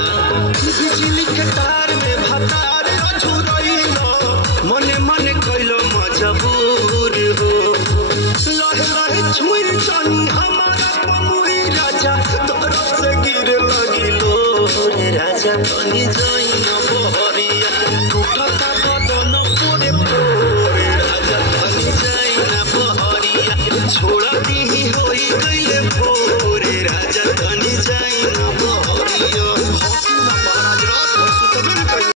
बिजली के तार में भतार अछुरैलो मने मने कैलो मजबूर हो लहे लहे छुई चनी हमारा पमुई राजा तोरा से गिर लगिलो राजा बनी जाए